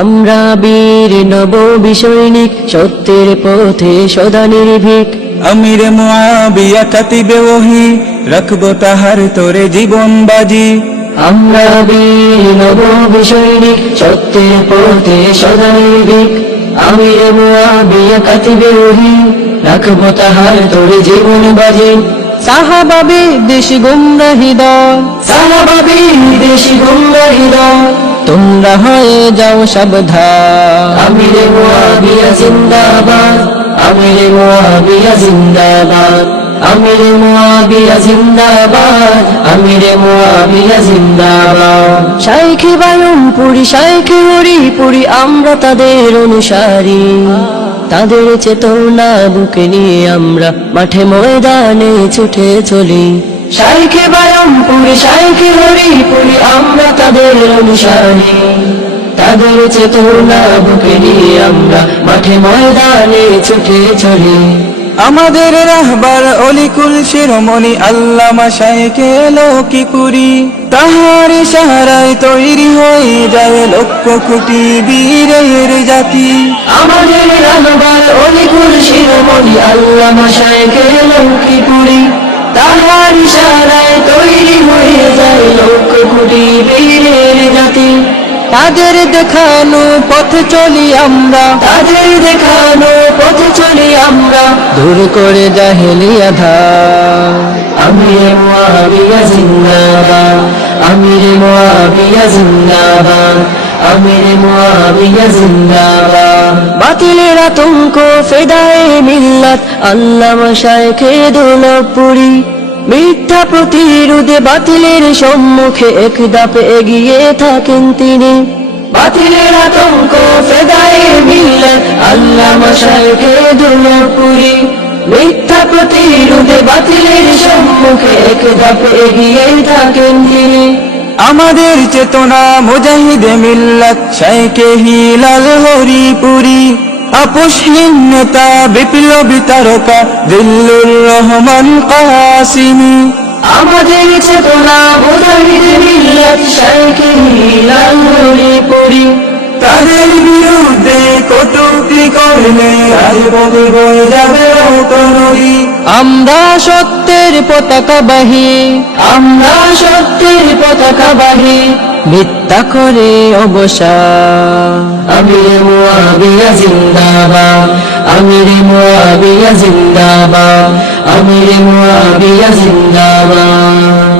আমরা বীর নববী সৈনিক, সত্যের পথে সদা নির্ভীক। আমিরে মুআবিয়া কাতিবে ওহী, রাখবো তাহার তোরে জীবন বাজি। আমরা বীর নববী সৈনিক, সত্যের পথে সদা নির্ভীক। আমিরে মুআবিয়া কাতিবে ওহী, রাখবো তাহার তোরে জীবন বাজি। সাহাবাবি দেশ গুমরাহি দল, সাহাবাবি দেশ গুমরাহি দল, তোমরা হয়ে যাও সাবধান। আমিরে মুআবিয়া জিন্দাবাদ, আমিরে মুআবিয়া জিন্দাবাদ, আমিরে মুআবিয়া জিন্দাবাদ, আমিরে মুআবিয়া জিন্দাবাদ। শাইখে বায়ুমপুরি, শাইখে হরিপুরি, আমরা তাদের অনুসারী। তাদের চেতনা বুকে নিয়ে আমরা মাঠে ময়দানে ছুটে চলি। শাইখে বায়ুমপুরি, শাইখে হরিপুরি, আমরা তাদের অনুসারী। তাদের চেতনা বুকে নিয়ে আমরা মাঠে ময়দানে ছুটে চলি। আমাদের রাহবার অলিকুল শিরোমণি আল্লামা শাইখে লক্ষ্মীপুরী, তাহার ইশারায় তৈরি হয়ে যায় লক্ষ কোটি বীরের জাতি। আমাদের রাহবার অলিকুল শিরোমণি আল্লামা শাইখে লক্ষ্মীপুরী, তাহার ইশারায় তৈরি হয়ে যায় লক্ষ কোটি বীরের জাতি। তাদের দেখানো পথে চলি আমরা, তাদের দেখানো পথে চলি আমরা, দূর করে জাহেলিয়া ধার। আমিরে মুআবিয়া জিন্দাবাদ, আমিরে মুআবিয়া জিন্দাবাদ, আমিরে মুআবিয়া জিন্দাবাদ। বাতিলের আতঙ্ক ফেদায়ে মিল্লাত আল্লামা শাইখে দুর্লভপুরী, মিথ্যা প্রতিরোধে বাতিলের সম্মুখে এক ধাপে এগিয়ে থাকেন তিনি। বাতিলের আতঙ্ক ফেদায়ে মিল্লাত আল্লামা শাইখে দুর্লভপুরী, মিথ্যা প্রতিরোধে বাতিলের সম্মুখে এক ধাপে এগিয়ে থাকেন তিনি। আমাদের চেতনা মুজাহিদে মিল্লাত শাইখে হিলাল হরিপুরী, আপোষহীন নেতা বিপ্লবী তারকা জিল্লুর রহমান কাসিমি। আমাদের চেতনা মুজাহিদে মিল্লাত শাইখে হিলাল হরিপুরী, তাদের বিরুদ্ধে কটূক্তি করলে রাজপথে বয়ে যাবে রক্ত নদী। আমরা সত্যের পতাকাবাহী, আমরা সত্যের পতাকাবাহী, মিথ্যা করে অবসান। আমিরে মুআবিয়া জিন্দাবাদ, আমিরে মুআবিয়া জিন্দাবাদ, আমিরে মুআবিয়া জিন্দাবাদ।